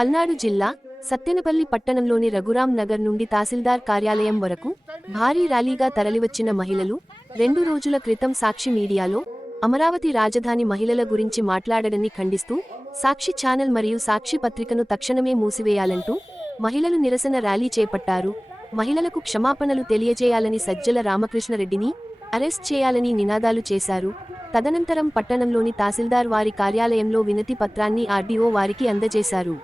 పల్నాడు జిల్లా సత్తెనపల్లి పట్టణంలోని రఘురాం నగర్ నుండి తహసీల్దార్ కార్యాలయం వరకు భారీ ర్యాలీగా తరలివచ్చిన మహిళలు రెండు రోజుల క్రితం సాక్షి మీడియాలో అమరావతి రాజధాని మహిళల గురించి మాట్లాడడాన్ని ఖండిస్తూ సాక్షి ఛానల్ మరియు సాక్షి పత్రికను తక్షణమే మూసివేయాలంటూ మహిళలు నిరసన ర్యాలీ చేపట్టారు. మహిళలకు క్షమాపణలు తెలియజేయాలని సజ్జల రామకృష్ణరెడ్డిని అరెస్ట్ చేయాలని నినాదాలు చేశారు. తదనంతరం పట్టణంలోని తహసీల్దార్ వారి కార్యాలయంలో వినతి పత్రాన్ని ఆర్డీఓ వారికి అందజేశారు.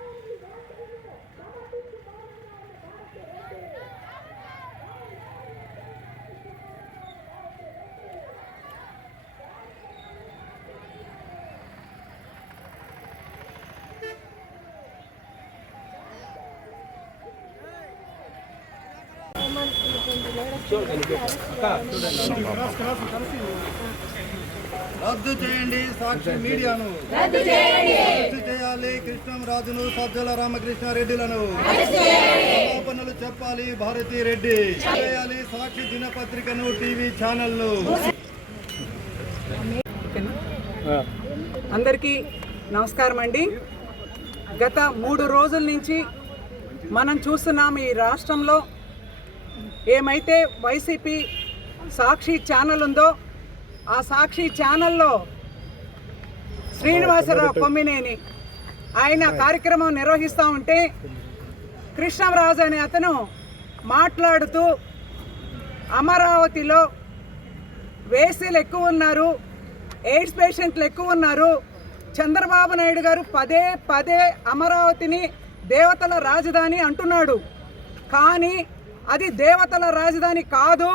రద్దు చేయండి సాక్షి మీడియాను. రద్దు చేయాలి కృష్ణంరాజును సజ్జల రామకృష్ణారెడ్డిలను. క్షమాపణలు చెప్పాలి భారతీ రెడ్డి చేయాలి సాక్షి దినపత్రికను టీవీ ఛానల్ను. అందరికీ నమస్కారం అండి. గత మూడు రోజుల నుంచి మనం చూస్తున్నాం ఈ రాష్ట్రంలో ఏమైతే వైసీపీ సాక్షి ఛానల్ ఉందో ఆ సాక్షి ఛానల్లో శ్రీనివాసరావు కొమ్మినేని ఆయన కార్యక్రమం నిర్వహిస్తూ ఉంటే కృష్ణరాజు అనే అతను మాట్లాడుతూ అమరావతిలో వేసీలు ఎక్కువ ఉన్నారు ఎయిడ్స్ పేషెంట్లు ఎక్కువ ఉన్నారు చంద్రబాబు నాయుడు గారు పదే పదే అమరావతిని దేవతల రాజధాని అంటున్నాడు. కానీ అది దేవతల రాజధాని కాదు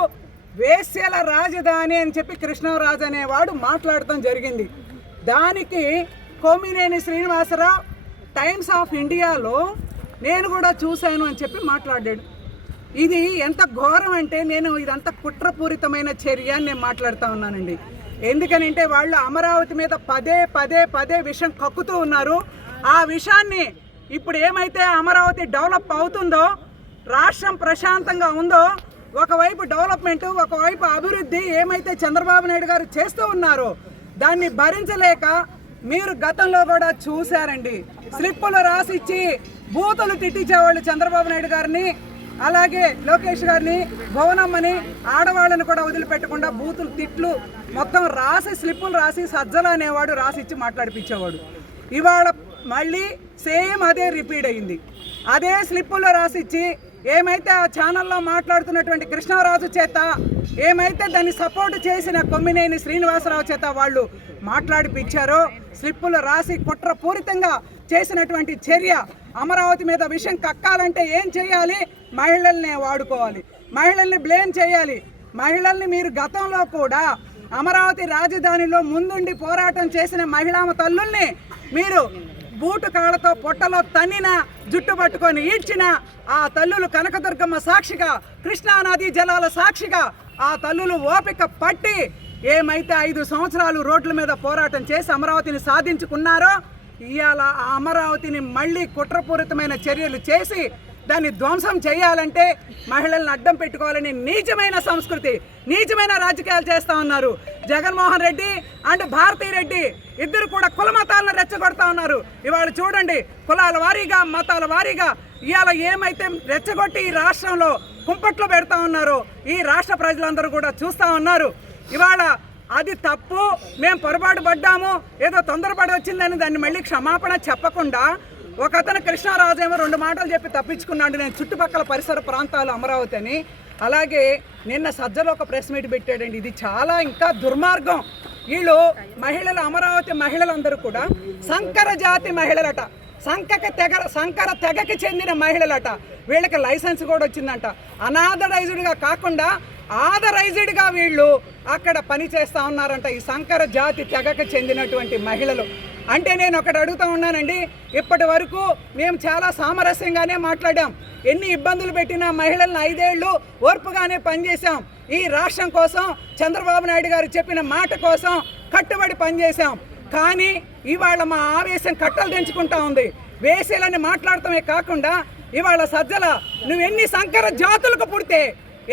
వేశ్యల రాజధాని అని చెప్పి కృష్ణరాజు అనేవాడు మాట్లాడటం జరిగింది. దానికి కోమినేని శ్రీనివాసరావు టైమ్స్ ఆఫ్ ఇండియాలో నేను కూడా చూశాను అని చెప్పి మాట్లాడాడు. ఇది ఎంత ఘోరం అంటే నేను ఇదంతా కుట్రపూరితమైన చర్య అని నేను మాట్లాడుతూ ఉన్నానండి. ఎందుకనంటే వాళ్ళు అమరావతి మీద పదే పదే పదే విషం కక్కుతూ ఉన్నారు. ఆ విషయాన్ని ఇప్పుడు ఏమైతే అమరావతి డెవలప్ అవుతుందో రాష్ట్రం ప్రశాంతంగా ఉందో ఒకవైపు డెవలప్మెంట్ ఒకవైపు అభివృద్ధి ఏమైతే చంద్రబాబు నాయుడు గారు చేస్తూ ఉన్నారో దాన్ని భరించలేక మీరు గతంలో కూడా చూశారండి. స్లిప్పులు రాసిచ్చి బూతులు తిట్టించేవాళ్ళు చంద్రబాబు నాయుడు గారిని అలాగే లోకేష్ గారిని భువనమ్మని ఆడవాళ్ళని కూడా వదిలిపెట్టకుండా బూతులు తిట్లు మొత్తం రాసి స్లిప్పులు రాసి సజ్జల అనేవాడు రాసిచ్చి మాట్లాడిపించేవాడు. ఇవాళ మళ్ళీ సేమ్ అదే రిపీట్ అయింది. అదే స్లిప్పుల్లో రాసిచ్చి ఏమైతే ఆ ఛానల్లో మాట్లాడుతున్నటువంటి కృష్ణరాజు చేత ఏమైతే దాన్ని సపోర్ట్ చేసిన కొమ్మినేని శ్రీనివాసరావు చేత వాళ్ళు మాట్లాడిపించారో స్లిప్పులు రాసి కుట్రపూరితంగా చేసినటువంటి చర్య అమరావతి మీద విషయం కక్కాలంటే ఏం చేయాలి? మహిళల్ని వాడుకోవాలి. మహిళల్ని బ్లేమ్ చేయాలి. మహిళల్ని మీరు గతంలో కూడా అమరావతి రాజధానిలో ముందుండి పోరాటం చేసిన మహిళామ తల్లుల్ని మీరు బూటు కాళ్ళతో పొట్టలో తన్నిన జుట్టు పట్టుకొని ఈడ్చిన ఆ తల్లులు కనకదుర్గమ్మ సాక్షిగా కృష్ణానది జలాల సాక్షిగా ఆ తల్లులు ఓపిక పట్టి ఏమైతే ఐదు సంవత్సరాలు రోడ్ల మీద పోరాటం చేసి అమరావతిని సాధించుకున్నారో ఇవాళ ఆ అమరావతిని మళ్ళీ కుట్రపూరితమైన చర్యలు చేసి దాన్ని ధ్వంసం చేయాలంటే మహిళలను అడ్డం పెట్టుకోవాలని నీచమైన సంస్కృతి నీచమైన రాజకీయాలు చేస్తా ఉన్నారు. జగన్మోహన్ రెడ్డి అండ్ భారతీ రెడ్డి ఇద్దరు కూడా కుల మతాలను రెచ్చగొడతా ఉన్నారు. ఇవాళ చూడండి కులాల వారీగా మతాల వారీగా ఇవాళ ఏమైతే రెచ్చగొట్టి ఈ రాష్ట్రంలో కుంపట్లు పెడతా ఉన్నారో ఈ రాష్ట్ర ప్రజలందరూ కూడా చూస్తా ఉన్నారు. ఇవాళ అది తప్పు మేము పొరపాటు పడ్డాము ఏదో తొందరపడి వచ్చిందని దాన్ని మళ్ళీ క్షమాపణ చెప్పకుండా ఒక అతను కృష్ణారాజు ఏమో రెండు మాటలు చెప్పి తప్పించుకున్నాడు. నేను చుట్టుపక్కల పరిసర ప్రాంతాలు అమరావతి అని. అలాగే నిన్న సజ్జలో ఒక ప్రెస్ మీట్ పెట్టాడండి. ఇది చాలా ఇంకా దుర్మార్గం. వీళ్ళు మహిళలు అమరావతి మహిళలందరూ కూడా సంకర జాతి మహిళలట. సంకక తెగ సంకర తెగకి చెందిన మహిళలట. వీళ్ళకి లైసెన్స్ కూడా వచ్చిందంట. అనాథరైజ్డ్గా కాకుండా ఆథరైజ్డ్గా వీళ్ళు అక్కడ పని చేస్తూ ఉన్నారంట ఈ సంకర జాతి తెగకు చెందినటువంటి మహిళలు. అంటే నేను ఒకటి అడుగుతూ ఉన్నానండి. ఇప్పటి వరకు మేము చాలా సామరస్యంగానే మాట్లాడాం. ఎన్ని ఇబ్బందులు పెట్టినా మహిళలను ఐదేళ్ళు ఓర్పుగానే పనిచేశాం. ఈ రాష్ట్రం కోసం చంద్రబాబు నాయుడు గారు చెప్పిన మాట కోసం కట్టుబడి పనిచేశాం. కానీ ఇవాళ మా ఆవేశం కట్టలు తెంచుకుంటా ఉంది. వేసేలని మాట్లాడటమే కాకుండా ఇవాళ సజ్జల నువ్వు ఎన్ని సంకర జాతులకు పుడితే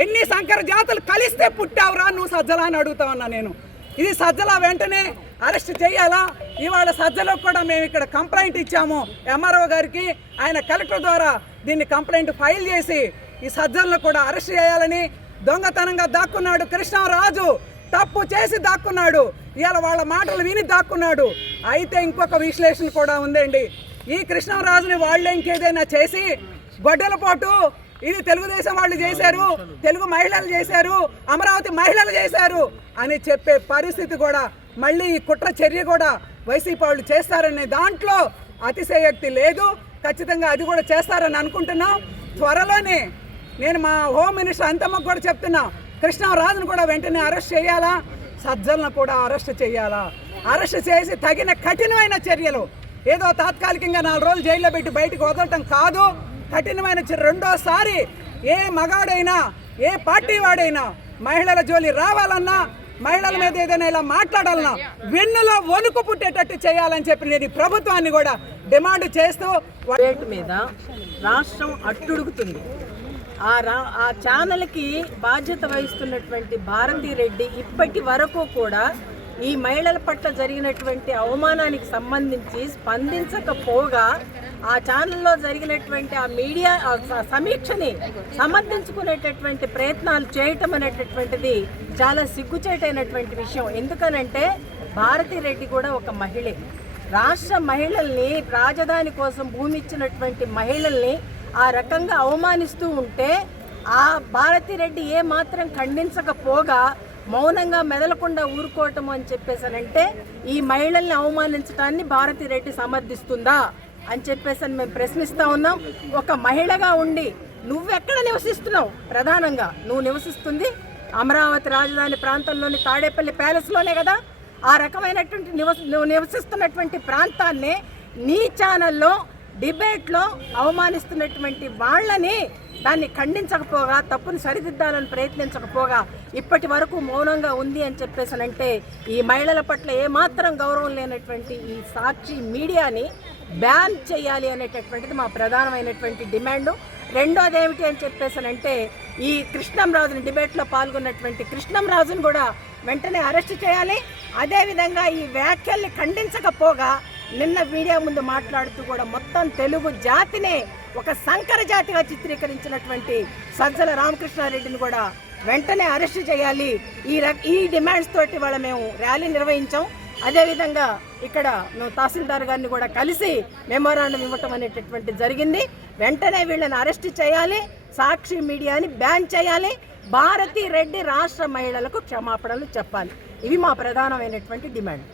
ఎన్ని సంకర జాతులు కలిస్తే పుట్టావురా నువ్వు సజ్జల అని అడుగుతా ఉన్నా నేను. ఇది సజ్జల వెంటనే అరెస్ట్ చేయాలా? ఇవాళ సజ్జలో కూడా మేము ఇక్కడ కంప్లైంట్ ఇచ్చాము ఎంఆర్ఓ గారికి. ఆయన కలెక్టర్ ద్వారా దీన్ని కంప్లైంట్ ఫైల్ చేసి ఈ సజ్జలను కూడా అరెస్ట్ చేయాలని దొంగతనంగా దాక్కున్నాడు కృష్ణరాజు. తప్పు చేసి దాక్కున్నాడు. ఇవాళ వాళ్ళ మాటలు విని దాక్కున్నాడు. అయితే ఇంకొక విశ్లేషణ కూడా ఉందండి. ఈ కృష్ణరాజుని వాళ్ళే ఇంకేదైనా చేసి గొడ్డల పోటు ఇది తెలుగుదేశం వాళ్ళు చేశారు తెలుగు మహిళలు చేశారు అమరావతి మహిళలు చేశారు అని చెప్పే పరిస్థితి కూడా మళ్ళీ ఈ కుట్ర చర్య కూడా వైసీపీ వాళ్ళు చేస్తారనే దాంట్లో అతిశయోక్తి లేదు. ఖచ్చితంగా అది కూడా చేస్తారని అనుకుంటున్నాం. త్వరలోనే నేను మా హోమ్ మినిస్టర్ అంతమ్మకు కూడా చెప్తున్నా కృష్ణరాజును కూడా వెంటనే అరెస్ట్ చేయాలా? సజ్జలను కూడా అరెస్ట్ చేయాలా? అరెస్ట్ చేసి తగిన కఠినమైన చర్యలు ఏదో తాత్కాలికంగా నాలుగు రోజులు జైల్లో పెట్టి బయటకు వదలటం కాదు. కఠినమైన రెండోసారి ఏ మగాడైనా ఏ పార్టీ వాడైనా మహిళల జోలి రావాలన్నా మహిళల మీద ఏదైనా ఇలా మాట్లాడాలన్నా వెన్నులో వణుకు పుట్టేటట్టు చేయాలని చెప్పి నేను ప్రభుత్వాన్ని కూడా డిమాండ్ చేస్తూ రేటు మీద రాష్ట్రం అట్టుడుగుతుంది. ఆ రా ఆ ఛానల్కి బాధ్యత వహిస్తున్నటువంటి భారతీ రెడ్డి ఇప్పటి వరకు కూడా ఈ మహిళల పట్ల జరిగినటువంటి అవమానానికి సంబంధించి స్పందించకపోగా ఆ ఛానల్లో జరిగినటువంటి ఆ మీడియా సమీక్షని సమర్థించుకునేటటువంటి ప్రయత్నాలు చేయటం అనేటటువంటిది చాలా సిగ్గుచేటైనటువంటి విషయం. ఎందుకనంటే భారతీ రెడ్డి కూడా ఒక మహిళే. రాష్ట్ర మహిళల్ని రాజధాని కోసం భూమి ఇచ్చినటువంటి మహిళల్ని ఆ రకంగా అవమానిస్తూ ఉంటే ఆ భారతిరెడ్డి ఏ మాత్రం ఖండించకపోగా మౌనంగా మెదలకుండా ఊరుకోవటం అని చెప్పేసానంటే ఈ మహిళల్ని అవమానించడాన్ని భారతిరెడ్డి సమర్థిస్తుందా? అని చెప్పేసి అని మేము ప్రశ్నిస్తూ ఉన్నాం. ఒక మహిళగా ఉండి నువ్వెక్కడ నివసిస్తున్నావు? ప్రధానంగా నువ్వు నివసిస్తుంది అమరావతి రాజధాని ప్రాంతంలోని తాడేపల్లి ప్యాలెస్లోనే కదా? ఆ రకమైనటువంటి నివస నువ్వు నివసిస్తున్నటువంటి ప్రాంతాన్ని నీ ఛానల్లో డిబేట్లో అవమానిస్తున్నటువంటి వాళ్ళని దాన్ని ఖండించకపోగా తప్పును సరిదిద్దాలని ప్రయత్నించకపోగా ఇప్పటి వరకు మౌనంగా ఉంది అని చెప్పేసి అంటే ఈ మహిళల పట్ల ఏమాత్రం గౌరవం లేనటువంటి ఈ సాక్షి మీడియాని బ్యాన్ చేయాలి అనేటటువంటిది మా ప్రధానమైనటువంటి డిమాండు. రెండోది ఏమిటి అని చెప్పేసానంటే ఈ కృష్ణంరాజుని డిబేట్లో పాల్గొన్నటువంటి కృష్ణంరాజును కూడా వెంటనే అరెస్ట్ చేయాలి. అదేవిధంగా ఈ వ్యాఖ్యల్ని ఖండించకపోగా నిన్న మీడియా ముందు మాట్లాడుతూ కూడా మొత్తం తెలుగు జాతినే ఒక సంకర జాతిగా చిత్రీకరించినటువంటి సజ్జల రామకృష్ణారెడ్డిని కూడా వెంటనే అరెస్ట్ చేయాలి. ఈ ఈ డిమాండ్స్ తోటి వాళ్ళ మేము ర్యాలీ నిర్వహించాం. అదేవిధంగా ఇక్కడ మేము తహసీల్దార్ గారిని కూడా కలిసి మెమోరాండం ఇవ్వటం అనేటటువంటి జరిగింది. వెంటనే వీళ్ళని అరెస్ట్ చేయాలి సాక్షి మీడియాని బ్యాన్ చేయాలి భారతీ రెడ్డి రాష్ట్ర మహిళలకు క్షమాపణలు చెప్పాలి. ఇవి మా ప్రధానమైనటువంటి డిమాండ్.